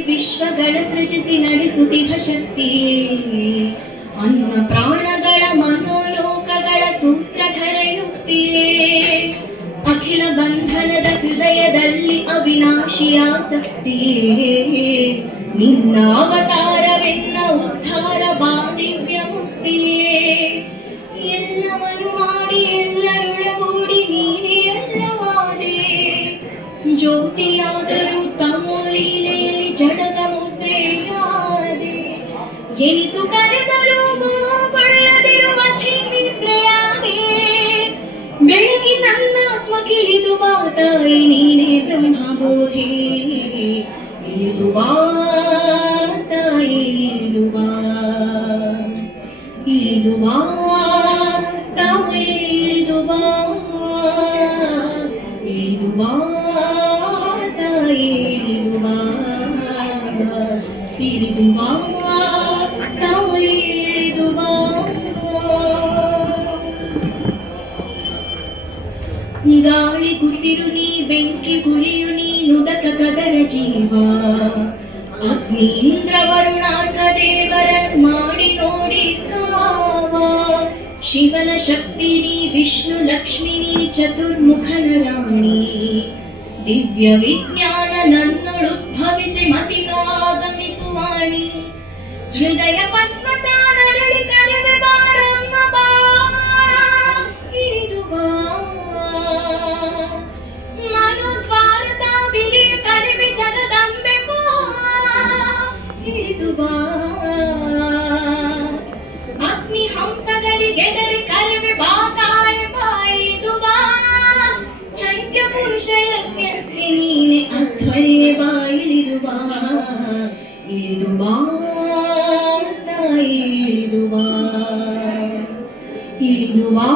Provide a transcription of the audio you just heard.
ವಿಶ್ವಗಳ ಸೃಜಿಸಿ ನಡೆಸುತ್ತಿಹ ಶಕ್ತಿ. ಅನ್ನ ಪ್ರಾಣಗಳ ಮನೋಲೋಕಗಳ ಸೂತ್ರಧರೆಯುತ್ತಿಯೇ ಅಖಿಲ ಬಂಧನದ ಹೃದಯದಲ್ಲಿ ಅವಿನಾಶಿ ಶಕ್ತಿ. ನಿನ್ನ ಅವತಾರವೆನ್ನ ಉದ್ಧಾರ ಬಾದಿವ್ಯ ಮುಕ್ತಿಯೇ ಎಲ್ಲವನ್ನು ಮಾಡಿ ಎಲ್ಲರೊಳಗೂಡಿ ನೀನೇ ಎಲ್ಲವಾದೆ ಜ್ಯೋತಿಯಾದರೂ ತಮೋ ಎನಿತು ಕರೆದರೂ ಮೋಹಗೊಳ್ಳದಿರುವ ಚಿನ್ನಿದ್ರೆಯಾದೆ ಬೆಳಗಿ ನನ್ನ ಆತ್ಮ ಕಿಳಿದು ಬಾ ತಾಯಿ ನೀನೇ ಬ್ರಹ್ಮಬೋಧೆ. ಇಳಿದು ಬಾ, ತಾಯಿ, ಇಳಿದು ಬಾ. ಇಳಿದು ಬಾ, ತಾಯಿ, ಇಳಿದು ಬಾ. ಇಳಿದು ಬಾ, ತಾಯಿ, ಇಳಿದು ಬಾ. ಇಳಿದು ಬಾ. ಗಾಳಿ ಕುಸಿರು ನೀ ಬೆಂಕಿ ಗುರಿಯು ನೀನುದಕ ಕದರ ಜೀವ ಅಗ್ನಿ ಇಂದ್ರ ವರುಣಾರ್ಕ ದೇವರನ್ನು ಮಾಡಿ ನೋಡಿ ಕಾವ ಶಿವನ ಶಕ್ತಿ ನೀ ವಿಷ್ಣು ಲಕ್ಷ್ಮಿ ನೀ ಚತುರ್ಮುಖನ ರಾಣಿ ದಿವ್ಯ ವಿಜ್ಞಾನ ನನ್ನೊಳುದ್ಭವಿಸಿ ಮತಿಗಾಗಮಿಸುವಾಣಿ ಹೃದಯ ಪದ್ಮತಾನರಳಿ ಜಗದಂಬೆ ಬಾ ಇಳಿದು ಬಾ ಅಗ್ನಿ ಹಂಸಗಳಿಗೆದರೆ ಕರೆವೆ ಬಾ ತಾಯಿ ಬಾ ಇಳಿದು ಬಾ ಚೈತ್ಯ ಪುರುಷ ಯಜ್ಞಕ್ಕೆ ನೀನೆ ಅಧ್ವರ್ಯ ಬಾ ಇಳಿದು ಬಾ ಇಳಿದು ಬಾ ತಾಯಿ ಇಳಿದು ಬಾ ಇಳಿದು ಬಾ